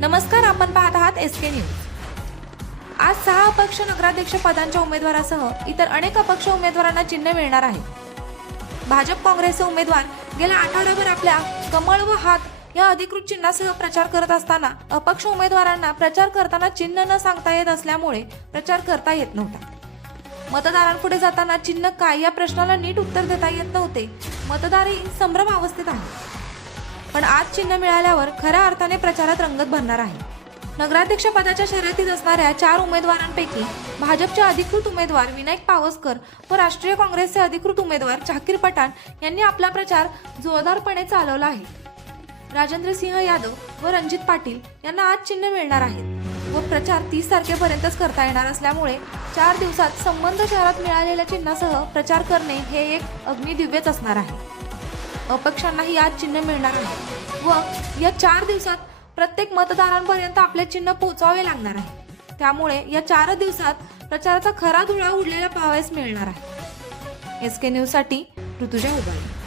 नमस्कार, आपण पाहत आहात एसके न्यूज। आज 6 अपक्ष नगराध्यक्ष पदांच्या उमेदवारासह इतर अनेक अपक्ष उमेदवारांना चिन्ह मिळणार आहे। भाजप काँग्रेसचे उमेदवार गेल्या आठवड्याभर आपल्या कमळ व हात या अधिकृत चिन्हासह प्रचार करत असताना अपक्ष उमेदवारांना प्रचार करताना चिन्ह न सांगता येत असल्यामुळे प्रचार करता येत नव्हता। मतदारांपुढे जाताना चिन्ह काय या प्रश्नाला नीट उत्तर देता येत नव्हते। मतदारही संभ्रम अवस्थेत आहे। पण आज चिन्ह मिळाल्यावर खऱ्या अर्थाने प्रचारात रंगत भरणार आहे। नगराध्यक्ष पदाच्या शर्यतीत असणाऱ्या 4 उमेदवारांपैकी भाजपचे अधिकृत उमेदवार विनायक पावसकर व राष्ट्रीय काँग्रेसचे अधिकृत उमेदवार झाकीर पठाण यांनी आपला प्रचार जोरदारपणे चालवला आहे। राजेंद्र सिंह यादव व रणजित पाटील यांना आज चिन्ह मिळणार आहे व प्रचार 30 तारखेपर्यंतच करता येणार असल्यामुळे 4 दिवसात संबंध शहरात मिळालेल्या चिन्हासह प्रचार करणे हे एक अग्निदिव्यच असणार आहे। अपक्षांनाही आज चिन्ह मिळणार आहे व या 4 दिवसात प्रत्येक मतदारांपर्यंत आपले चिन्ह पोहोचवावे लागणार आहे। त्यामुळे या 4 दिवसात प्रचाराचा खरा धुळा उडलेला पाहावयास मिळणार आहे। एसके न्यूज साठी ऋतुजा उबाळे।